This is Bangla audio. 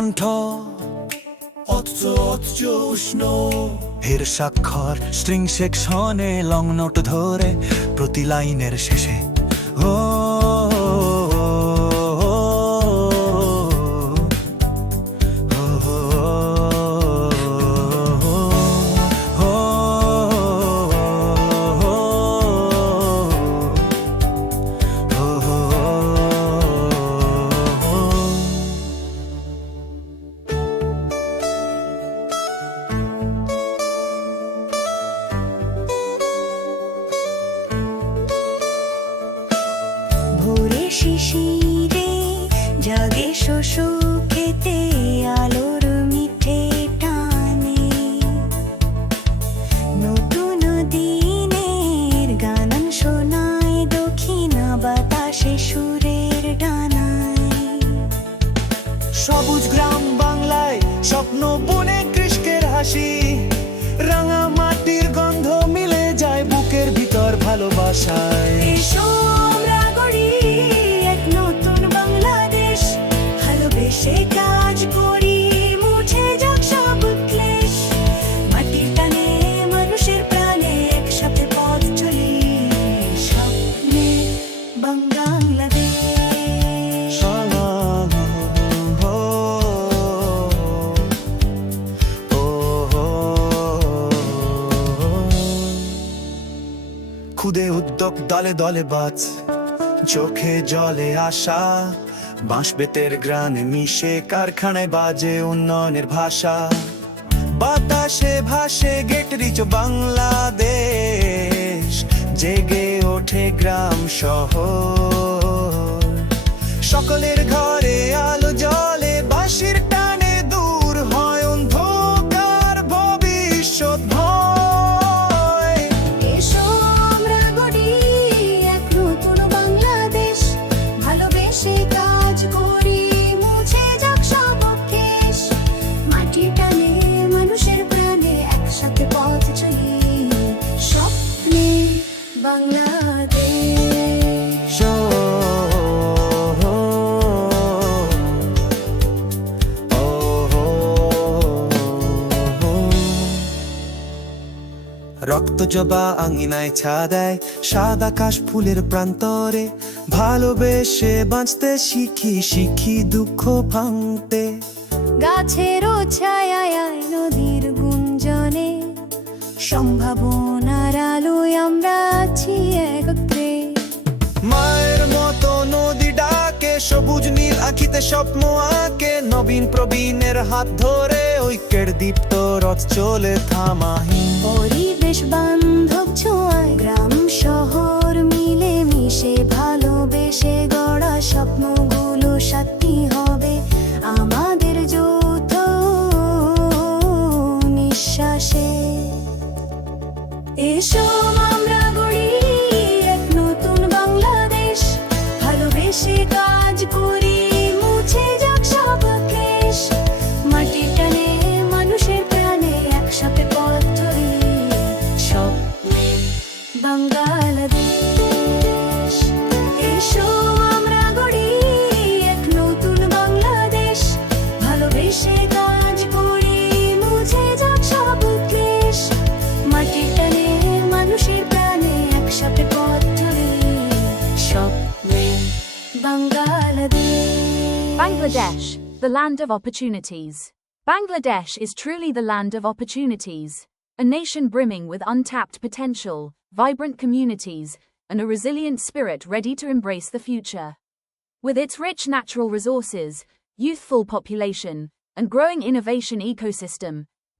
কণ্ঠ অথচ উষ্ণ এর স্বাক্ষর স্ট্রিং সেকশনে লং নোট ধরে প্রতি লাইনের শেষে ও ভোরে শিশিরে জাগে শোষো খেতে আলোর মিঠে টানে নতুন দিনের গান শোনায় দক্ষিণা বাতাসে সুরের ডানায় সবুজ গ্রাম বাংলায় স্বপ্ন বনে কৃষকের হাসি রাঙা মাটির গন্ধ মিলে যায় বুকের ভিতর ভালোবাসায় এসো আমরা গড়ি এক নতুন বাংলাদেশ ভালোবেসে কাজ করি মুছে যাক সব ক্লেশ মাটির টানে মানুষের প্রাণে একসাথে পথ চলি স্বপ্নে বাংলাদেশ খুদে উদ্যোগ দলে দলে বাজ চোখে জলে আসা বাঁশ বেতের গ্রানে মিশে কারখানায় বাজে উন্নয়নের ভাষা বাতাসে ভাসে গেট রিচ বাংলাদেশ জেগে ওঠে গ্রাম শহর সকলের ঘরে আলো জ্বলে বাঁশির টানে দূর হয় অন্ধকার ভবিষ্যৎ ভয় এসো আমরা গড়ি এক নতুন বাংলাদেশ ভালোবেসে কাজ করি মুছে যাক সব কেশ মাটির টানে মানুষের প্রাণে একসাথে পথ চলি স্বপ্নে বাংলাদেশ রক্ত জবা আঙিনায় ছা দেয় সাদা কাশ ফুলের প্রান্তরে ভালোবেসে বাঁচতে শিখি শিখি দুঃখ ভাঙতে গাছেরও ছায়ায় নদীর গুঞ্জনে সম্ভাবনার আলোয় আমরা আছি একত্রে মায়ের মতো নদী ডাকে সবুজ নীল আখিতে স্বপ্ন আঁকে নবীন প্রবীণের হাত ধরে ঐক্যের দীপ্ত রথ চলে থামাহীন পরিবেশ বান্ধব ছোঁয়ায় গ্রাম শহর মিলে মিশে ভালোবেসে গড়া স্বপ্নগুলো সত্যি হবে আমাদের যৌথ নিঃশ্বাসে এসো আমরা গড়ি এক নতুন বাংলাদেশ ভালোবেসে কাজ করি মুছে যাক সব ক্লেশ মাটির টানে মানুষের প্রাণে একসাথে পথ ধরি স্বপ্নে বাংলাদেশ এসো আমরা গড়ি এক নতুন বাংলাদেশ ভালোবেসে কাজ করি মুছে যাক সব ক্লেশ মাটির টানে মানুষের প্রাণে একসাথে পথ ধরি স্বপ্নে Bangladesh Bangladesh, the land of opportunities. Bangladesh is truly the land of opportunities, a nation brimming with untapped potential, vibrant communities, and a resilient spirit ready to embrace the future. With its rich natural resources, youthful population, and growing innovation ecosystem,